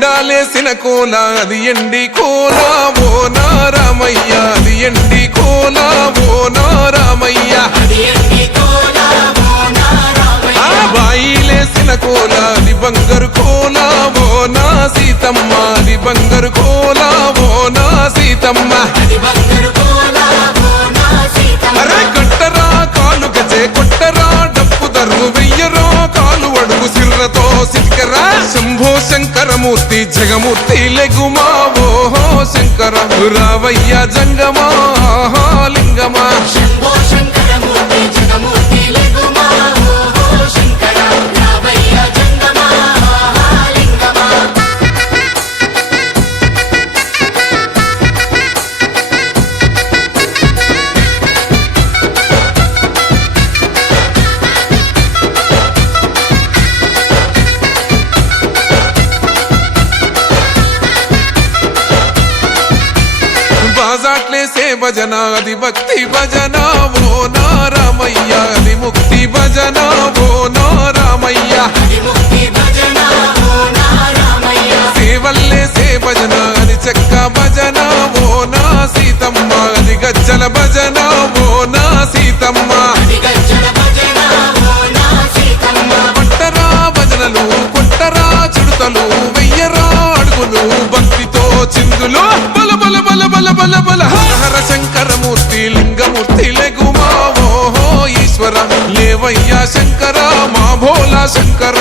ఎండాలేసిన కోల అది ఎండి కోల ఓ నారామయ్య అది ఎండి కోల ఓ నారామయ్య బాయిలేసిన కోల అది బంగారు కోల ఓ నా సీతమ్మ అది బంగారు కోల ఓ నా సీతమ్మ అరే కొట్టరా కాలు గజే కొట్టరా డప్పు దర్రు వెయ్యరో కాలు అడుగు సిర్రతో సిటికరా శంభో శంకరమూర్తి జగమూర్తి లెగుమా ఓహో శంకర రావయ్య జంగమా లింగమా శంభో శంకరమూర్తి జగమూర్తి లెగుమా ఓహో శంకర రావయ్య జంగమా లింగమా బాజాట్లేసే భజన అది భక్తి భజన ఓ నారామయ్య అది ముక్తి భజన ఓ నారామయ్య సేవల్లేసే భజన అది చెక్క భజన ఓ నా సీతమ్మ అది గజ్జల భజన ఓ నా సీతమ్మ కొట్టరా భజనలు కొట్టరా చుడతలు వెయ్యరా అడుగులు భక్తితో చిందులు బల బల బల బల బల బల హర శంకరమూర్తి లింగమూర్తి లెగుమా ఓహో ఈశ్వర లేవయ్యా శంకర మా భోలా శంకర.